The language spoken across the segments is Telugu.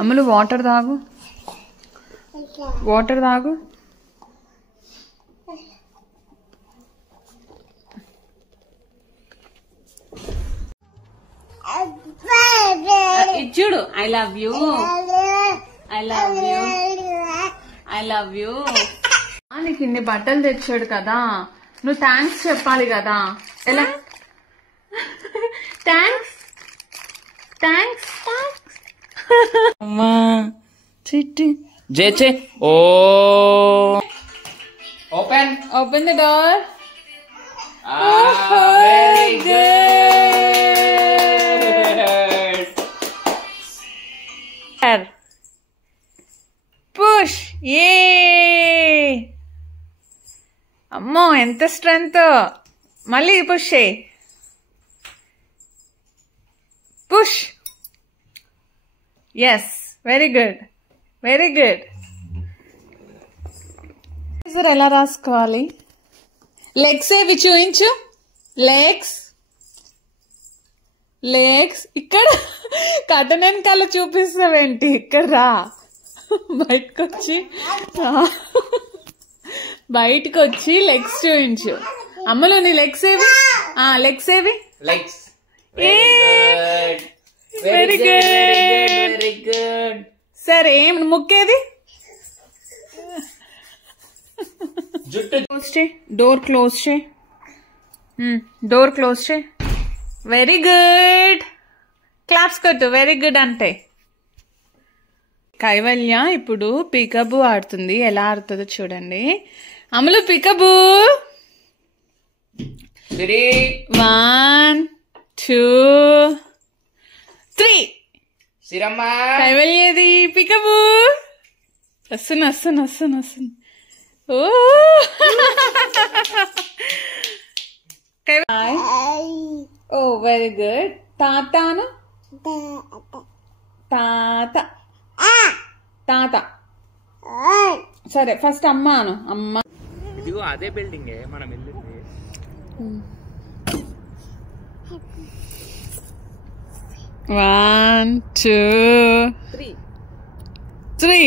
అమ్ములు వాటర్ తాగు, వాటర్ తాగు. ఇచ్చుడు I love you, I love you, I love you. నీకు ఇన్ని బట్టలు తెచ్చాడు కదా, నువ్వు థ్యాంక్స్ చెప్పాలి కదా. ఎలా? థ్యాంక్స్ థ్యాంక్స్ అమ్మా చిట్టి జేచే. ఓ open open the door. Very good. Push. ఏ అమ్మో ఎంత స్ట్రెంగ్త్. మళ్ళీ పుష్ చేయి. Push. Yes, very good, very good. ఎలా రాసుకోవాలి? లెగ్స్ ఏవి చూయించు. Legs, legs. ఇక్కడ కటన్ వెనకాల చూపిస్తావేంటి? ఇక్కడ రా, బయటకు వచ్చి, బయటకు వచ్చి లెగ్స్ చూయించు. అమ్మలో నీ లెగ్స్ ఏవి? లెగ్స్ ఏవి? Legs. Very good, very good. సరే ముక్కేది? జుట్టు క్లోజ్ చేయి, డోర్ క్లోజ్ చేయి, డోర్ క్లోజ్ చేయి. Very good. క్లాప్స్ కొట్టు. వెరీ గుడ్ అంటే. కైవల్య ఇప్పుడు పికబూ ఆడుతుంది. ఎలా ఆడుతుందో చూడండి. అమలు పికబూ. 1 2 3. సిరమ్మ. కైవల్యది పికబూ. వస్తున్నా వస్తున్నా వస్తున్నా వస్తున్నా. ఓ ఓ వెరీ గుడ్. తాతాను. తాత, తాత. సరే ఫస్ట్ అమ్మ అను. అమ్మ. ఇదిగో అదే బిల్డింగ్ మనం వెళ్ళింది. 1 2 3.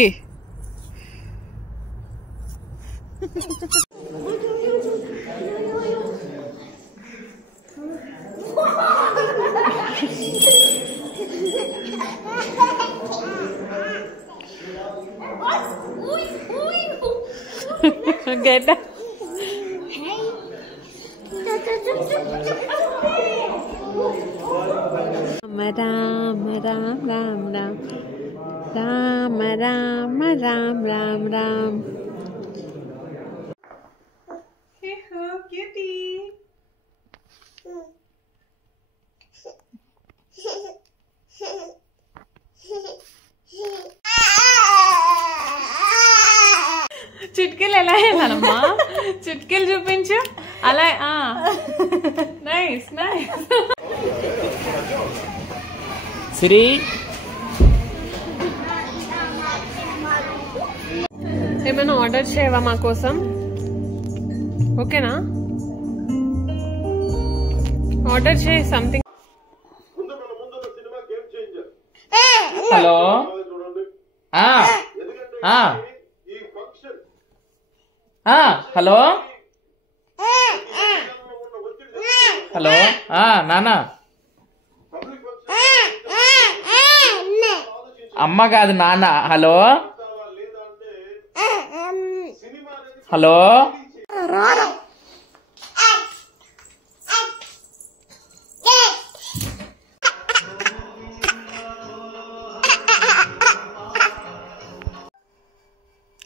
Get up. Ram Ram Ram Ram Ram Ram Ram Ram Ram. Hey ho, cutie. చిట్కీలు ఎలా వేయాలమ్మా? చిట్కీలు చూపించు. అలా. Nice nice. సిరి ఏమైనా ఆర్డర్ చేయవా మా కోసం? ఓకేనా? ఆర్డర్ చేయి సంథింగ్. హలో. Hello hello. నానా అమ్మ కాదు నాన్న. Hello hello.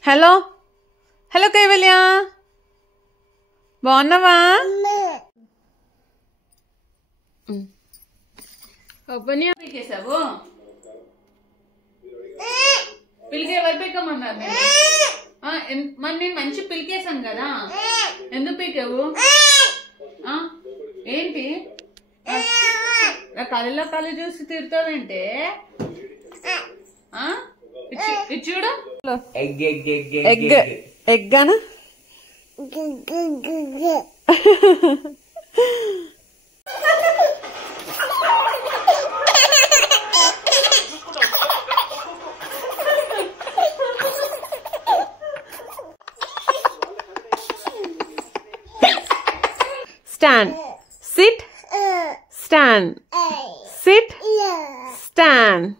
Hello hello Kaivalya, బాగున్నావా? పీకేసావు. పిలికే ఎవరు పీకమన్నారు? మరి నేను మంచి పిలికేసాను కదా, ఎందుకు పీకావు? ఏంటి కళ్ళలో కళ్ళు చూసి తిడతావేంటే? చూడు. Egg ఎగ్గానా? stand, sit, stand, sit, stand.